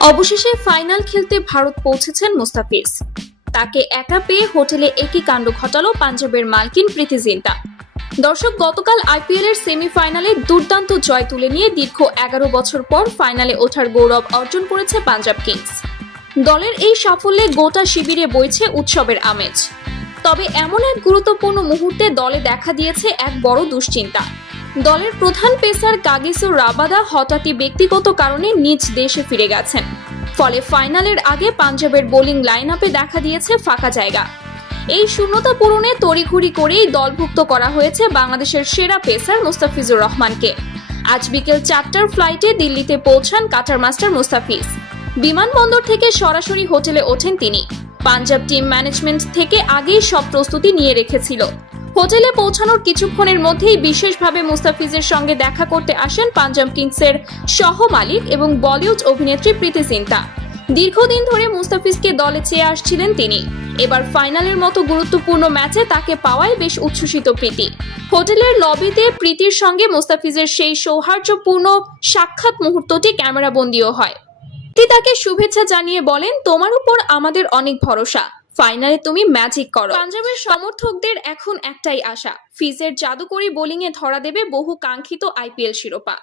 অবশেষে ফাইনাল খেলতে ভারত পৌঁছেছেন মুস্তাফিজ। তাকে একা পেয়ে হোটেলে একই কাণ্ড ঘটালো পাঞ্জাবের মালকিন প্রীতি জিন্টা। দর্শক, গতকাল আইপিএল এর সেমিফাইনালে দুর্দান্ত জয় তুলে নিয়ে দীর্ঘ 11 বছর পর ফাইনালে ওঠার গৌরব অর্জন করেছে পাঞ্জাব কিংস। দলের এই সাফল্যে গোটা শিবিরে বইছে উৎসবের আমেজ। তবে এমন এক গুরুত্বপূর্ণ মুহূর্তে দলে দেখা দিয়েছে এক বড় দুশ্চিন্তা। দলের প্রধান পেসার কাগিসো রাবাদা হঠাৎই ব্যক্তিগত কারণে নিজ দেশে ফিরে গেছেন। ফলে ফাইনালের আগে পাঞ্জাবের বোলিং লাইন আপে দেখা দিয়েছে ফাঁকা জায়গা। এই শূন্যতা পূরণে তড়িঘড়ি করেই দলভুক্ত করা হয়েছে বাংলাদেশের সেরা পেসার মুস্তাফিজুর রহমানকে। আজ বিকেল 4টার ফ্লাইটে দিল্লিতে পৌঁছান কাটার মাস্টার মুস্তাফিজ। বিমানবন্দর থেকে সরাসরি হোটেলে ওঠেন তিনি। পাঞ্জাব টিম ম্যানেজমেন্ট থেকে আগেই সব প্রস্তুতি নিয়ে রেখেছিল। হোটেলে পৌঁছানোর কিছুক্ষণের মধ্যেই বিশেষভাবে মুস্তাফিজের সঙ্গে দেখা করতে আসেন পাঞ্জাব কিংসের সহ মালিক এবং বলিউড অভিনেত্রী প্রীতি জিন্টা। দীর্ঘদিন ধরে মুস্তাফিজকে দলে চেয়ে আসছিলেন তিনি। এবার ফাইনালের মতো গুরুত্বপূর্ণ ম্যাচে তাকে পাওয়ায় বেশ উচ্ছ্বসিত প্রীতি। হোটেলের লবিতে প্রীতির সঙ্গে মুস্তাফিজের সেই সৌহার্দ্যপূর্ণ সাক্ষাৎ মুহূর্তটি ক্যামেরাবন্দিও হয়। তিনি তাকে শুভেচ্ছা জানিয়ে বলেন, তোমার উপর আমাদের অনেক ভরসা, ফাইনালে তুমি ম্যাজিক করো। পাঞ্জাবের সমর্থকদের এখন একটাই আশা, ফিজের জাদুকরী বোলিংয়ে ধরা দেবে বহু কাঙ্ক্ষিত আইপিএল শিরোপা।